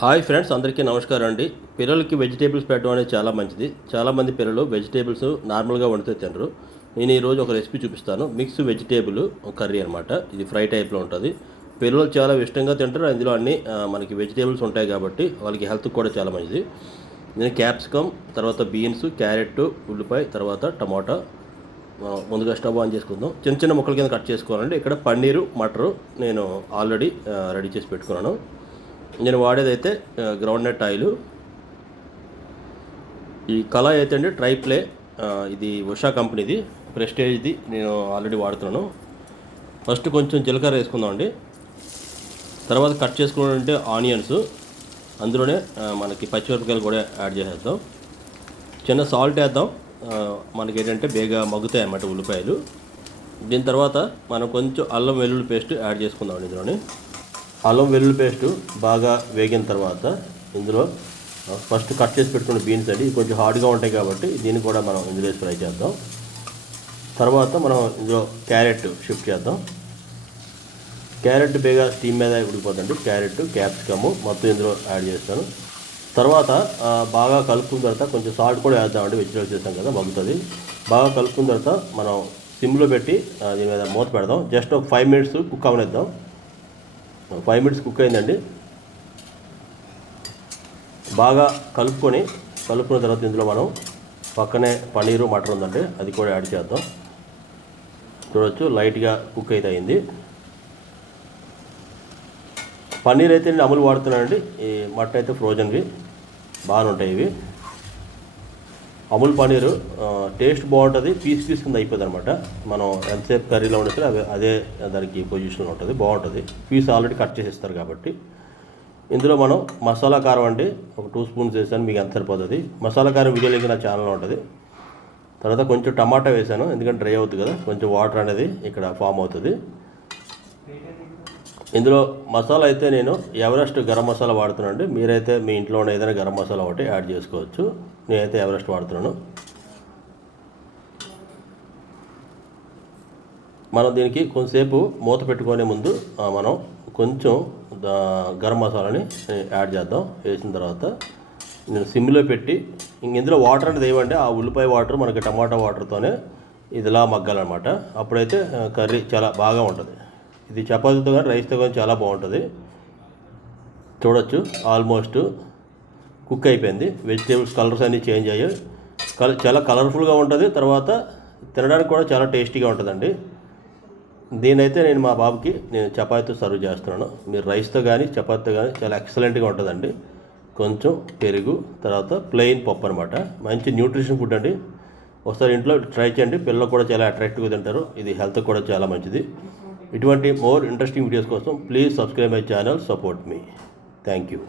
Hi friends, అందరికీ నమస్కారం అండి. పిల్లలకి వెజిటేబుల్స్ పెట్టడం అనేది చాలా మంచిది. చాలామంది పిల్లలు వెజిటేబుల్స్ నార్మల్గా వండితే తినరు. నేను ఈరోజు ఒక రెసిపీ చూపిస్తాను. మిక్స్ వెజిటేబుల్ కర్రీ అనమాట. ఇది ఫ్రై టైప్లో ఉంటుంది. పిల్లలు చాలా ఇష్టంగా తింటారు. అందులో అన్ని మనకి వెజిటేబుల్స్ ఉంటాయి కాబట్టి వాళ్ళకి హెల్త్కి కూడా చాలా మంచిది. నేను క్యాప్సికమ్, తర్వాత బీన్స్, క్యారెట్, ఉల్లిపాయ, తర్వాత టమాటా ముందుగా స్టవ్ ఆన్ చేసుకుందాం. చిన్న చిన్న ముక్కల కింద కట్ చేసుకోవాలండి. ఇక్కడ పన్నీరు, మటరు నేను ఆల్రెడీ రెడీ చేసి పెట్టుకున్నాను. నేను వాడేదైతే గ్రౌండ్ నట్ ఆయిల్. ఈ కళాయి అయితే అండి ట్రైప్లే, ఇది ఉషా కంపెనీది, ప్రెస్టేజ్ది. నేను ఆల్రెడీ వాడుతున్నాను. ఫస్ట్ కొంచెం జీలకర్ర వేసుకుందాం అండి. తర్వాత కట్ చేసుకున్నట్టే ఆనియన్స్, అందులోనే మనకి పచ్చిమిరపకాయలు కూడా యాడ్ చేసేద్దాం. చిన్న సాల్ట్ వేద్దాం. మనకి ఏంటంటే బేగా మగ్గుతాయి అన్నమాట ఉల్లిపాయలు. దీని తర్వాత మనం కొంచెం అల్లం వెల్లుల్లి పేస్ట్ యాడ్ చేసుకుందాం. ఇందులోని అల్లం వెల్లుల్లి పేస్టు బాగా వేగిన తర్వాత ఇందులో ఫస్ట్ కట్ చేసి పెట్టుకున్న బీన్స్ అండి. కొంచెం హార్డ్గా ఉంటాయి కాబట్టి దీన్ని కూడా మనం ఇందులో వేసి ఫ్రై చేద్దాం. తర్వాత మనం ఇందులో క్యారెట్ షిఫ్ట్ చేద్దాం. క్యారెట్ బేగా స్టీమ్ మీద ఉడికిపోతుంది. క్యారెట్, క్యాప్సికము మొత్తం ఇందులో యాడ్ చేస్తాను. తర్వాత బాగా కలుపుకున్న తర్వాత కొంచెం సాల్ట్ కూడా వేద్దామండి. వెజిటేబుల్స్ చేస్తాం కదా, మగ్గుతుంది. బాగా కలుపుకున్న తర్వాత మనం సిమ్లో పెట్టి దీని మీద మూత పెడదాం. జస్ట్ ఒక 5 minutes కుక్ అవనిద్దాం. 5 minutes కుక్ అయిందండి. బాగా కలుపుకున్న తర్వాత ఇందులో మనం పక్కనే పన్నీరు, మటర్ ఉందండి, అది కూడా యాడ్ చేద్దాం. చూడవచ్చు లైట్గా కుక్ అయితే అయింది. పన్నీర్ అయితే నేను అమలు వాడుతున్నానండి. ఈ మటర్ అయితే ఫ్రోజన్వి బాగానే ఉంటాయి. ఇవి అమూల్ పన్నీరు టేస్ట్ బాగుంటుంది. పీస్ కింద అయిపోతుంది అనమాట. మనం ఎంతసేపు కర్రీలో ఉండితే అదే దానికి పొజిషన్లో ఉంటుంది, బాగుంటుంది. పీస్ ఆల్రెడీ కట్ చేసి ఇస్తారు కాబట్టి. ఇందులో మనం మసాలా కారం అండి ఒక 2 spoons వేసాను. మీకు ఎంత సరిపోతుంది. మసాలా కారం వీడియో లింక్ నా ఛానల్లో ఉంటుంది. తర్వాత కొంచెం టమాటా వేసాను, ఎందుకంటే డ్రై అవుతుంది కదా, కొంచెం వాటర్ అనేది ఇక్కడ ఫామ్ అవుతుంది. ఇందులో మసాలా అయితే నేను ఎవరెస్ట్ గరం మసాలా వాడుతున్నాను అండి. మీరైతే మీ ఇంట్లో ఉన్న ఏదైనా గరం మసాలా ఒకటి యాడ్ చేసుకోవచ్చు. నేనైతే ఎవరెస్ట్ వాడుతున్నాను. మనం దీనికి కొంచెంసేపు మూత పెట్టుకునే ముందు మనం కొంచెం గరం మసాలాని యాడ్ చేద్దాం. వేసిన తర్వాత నేను సిమ్లో పెట్టి ఇందులో వాటర్ అనేది వేయండి. ఆ ఉల్లిపాయ వాటర్ మనకి టమాటా వాటర్తోనే ఇదిలా మగ్గాలన్నమాట. అప్పుడైతే కర్రీ చాలా బాగా ఉంటుంది. ఇది చపాతీతో కానీ రైస్తో కానీ చాలా బాగుంటుంది. చూడొచ్చు ఆల్మోస్ట్ కుక్ అయిపోయింది. వెజిటేబుల్స్ కలర్స్ అన్నీ చేంజ్ అయ్యాయి. చాలా కలర్ఫుల్గా ఉంటుంది. తర్వాత తినడానికి కూడా చాలా టేస్టీగా ఉంటుందండి. దీనైతే నేను మా బాబుకి చపాతీతో సర్వ్ చేస్తున్నాను. మీరు రైస్తో కానీ చపాతీతో కానీ చాలా ఎక్సలెంట్గా ఉంటుందండి. కొంచెం పెరుగు, తర్వాత ప్లెయిన్ పప్పు అనమాట. మంచి న్యూట్రిషన్ ఫుడ్ అండి. ఒకసారి ఇంట్లో ట్రై చేయండి. పిల్లలు కూడా చాలా అట్రాక్టివ్గా తింటారు. ఇది హెల్త్ కూడా చాలా మంచిది. ఇటువంటి మోర్ ఇంట్రెస్టింగ్ వీడియోస్ కోసం please subscribe my channel, support me. Thank you.